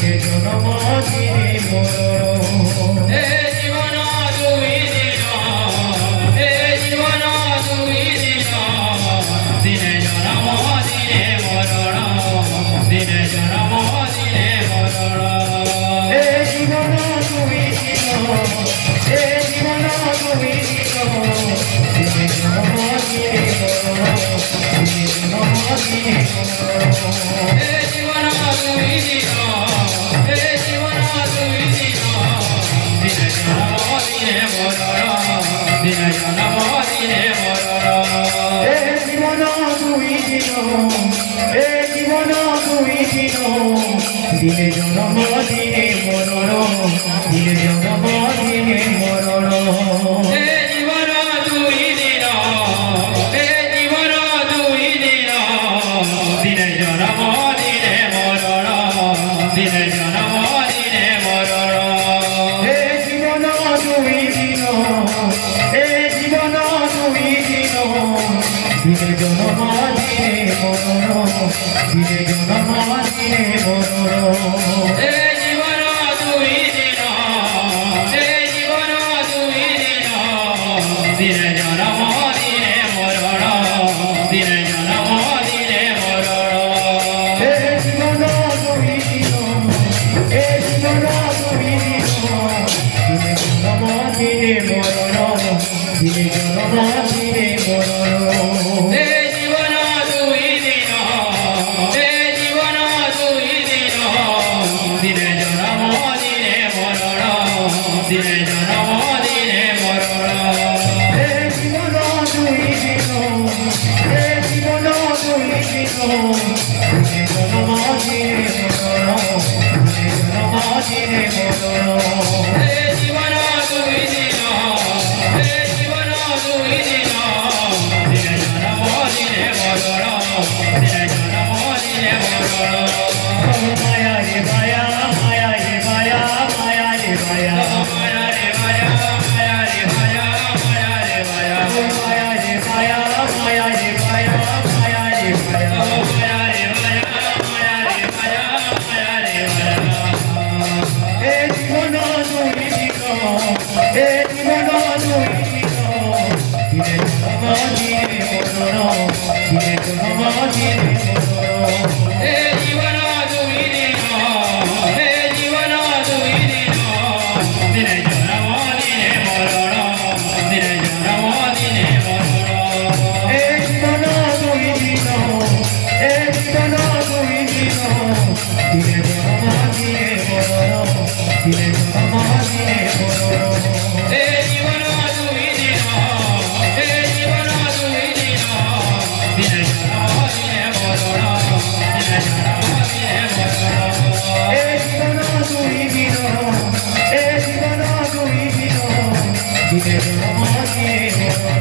দিনে জনম দিনে মরণ হে জীবন দুই দিন হে জীবন দুই দিন দিনে জনম দিনে মরণ দিনে জনম দিনে মরণ হে জীবন দুই দিন হে জীবন দুই দিন দিনে জনম দিনে মরণ দিনে জনম দিনে মরণ হে জীবন দুই দিন হে জীবন দুই দিন দিনে জনম দিনে মরণ দিনে জনম দিনে মরণ হে জীবন দুই দিন হে জীবন দুই দিন দিনে জনম দিনে মরণ দিনে জনম দিনে মরণ হে জীবন দুই দিন হে জীবন দুই দিন দিনে জনম দিনে মরণ দিনে জনম দিনে মরণ হে জীবন দুই দিন হে জীবন দুই দিন দিনে জনম দিনে মরণ দিনে জনম দিনে মরণ হে জীবন দুই দিন হে জীবন দুই দিন দিনে জনম দিনে মরণ দিনে জনম দিনে মরণ হে জীবন দুই দিন হে জীবন দুই দিন দিনে জনম দিনে মরণ দিনে জনম দিনে মরণ হে জীবন দুই দিন হে জীবন দুই দিন দিনে জনম দিনে মরণ দিনে জনম দিনে মরণ হে জীবন দুই দিন হে জীবন দুই দিন দিনে জনম দিনে মরণ দিনে জনম দিনে মরণ হে জীবন দুই দিন হে জীবন দুই দিন দিনে জনম দিনে মরণ দিনে জনম দিনে মরণ মায়া রে মায়া মায়া রে মায়া মায়া রে মায়া মায়া রে মায়া মায়া রে মায়া মায়া রে মায়া মায়া রে মায়া মায়া রে মায়া মায়া রে মায়া মায়া রে মায়া মায়া রে মায়া মায়া রে মায়া হে জীবন দুই দিন হে জীবন দুই দিন দিনে জনম দিনে মরণ দিনে জনম দিনে মরণ হে জীবন দুই দিন হে জীবন দুই দিন দিনে জনম দিনে মরণ দিনে জনম দিনে মরণ হে জীবন দুই দিন হে জীবন দুই দিন দিনে জনম দিনে মরণ দিনে জনম দিনে মরণ হে জীবন দুই দিন হে জীবন দুই দিন দিনে জনম দিনে মরণ দিনে জনম দিনে মরণ হে জীবন দুই দিন হে জীবন দুই দিন দিনে জনম দিনে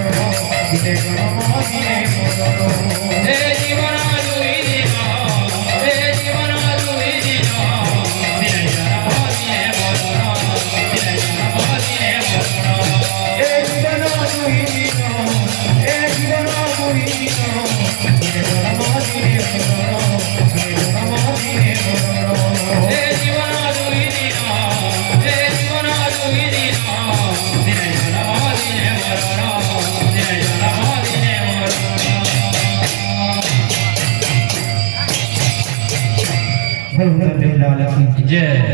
মরণ দিনে জনম দিনে মরণ হে জীবন দুই দিন হে জীবন দুই দিন দিনে জনম দিনে মরণ দিনে জনম দিনে মরণ হে জীবন দুই দিন হে জীবন দুই দিন দিনে জনম দিনে মরণ দিনে জনম দিনে মরণ হে জীবন দুই দিন হে জীবন দুই দিন দিনে জনম দিনে মরণ দিনে জনম দিনে মরণ আলহামদুলিল্লাহ জয়